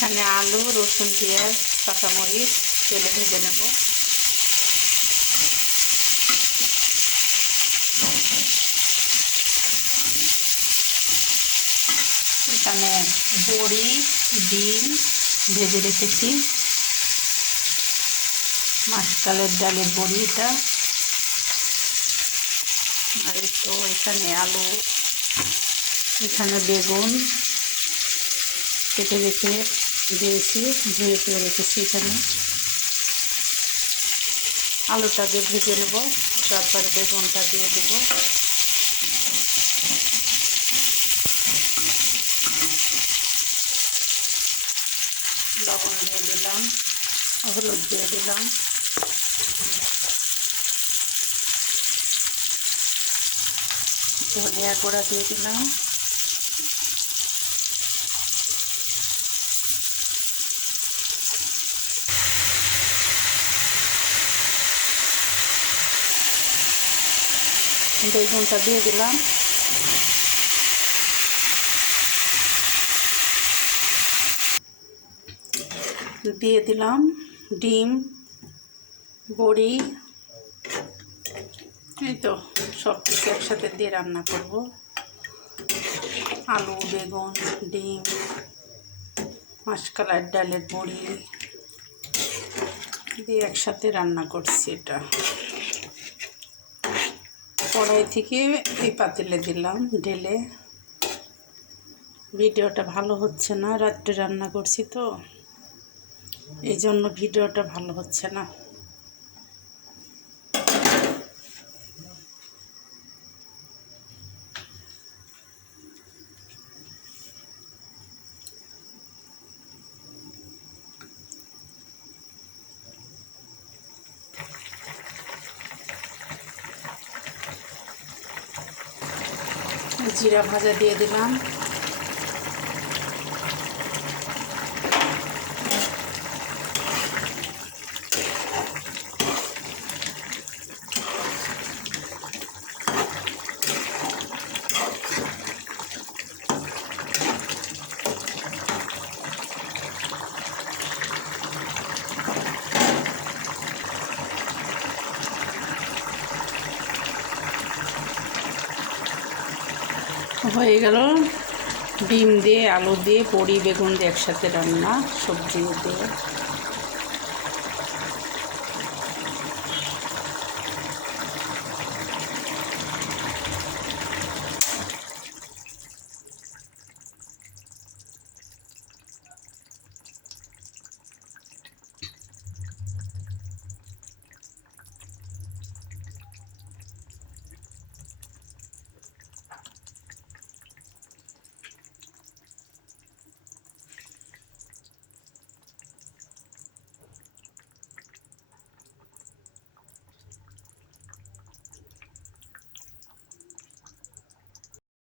এখানে আলু, রসুন, পেঁয়াজ, কাঁচামরিচ তেলে ভেজে নেব। এখানে বড়ি, ডিম ভেজে রেখেছি, মাসকালের ডালের বড়ি এটা। আর তো এখানে আলু, এখানে বেগুন কেটে রেখে দিয়েছি, ধুয়ে তুলে রেখেছি। এখানে আলুটাকে ভেজে নেব, তারপরে বেগুনটা দিয়ে দেব। লবণ দিয়ে দিলাম, হলুদ দিয়ে দিলাম, ধনিয়া গুঁড়া দিয়ে দিলাম, বেগুনটা দিয়ে দিলাম, দিয়ে দিলাম ডিম, বড়ি। এই তো সব কিছু একসাথে দিয়ে রান্না করব। আলু, বেগুন, ডিম, মাসকালের ডালের বড়ি দিয়ে একসাথে রান্না করছি। এটা কড়াই থেকে এই পাতিলে দিলাম ঢেলে। ভিডিওটা ভালো হচ্ছে না, রাত্রে রান্না করছি তো, এই জন্য ভিডিওটা ভালো হচ্ছে না। জিরা ভাজা দিয়ে দিলাম, হয়ে গেল ডিম দিয়ে, আলু দিয়ে, বড়ি, বেগুন দিয়ে একসাথে রান্না, সবজি দিয়ে।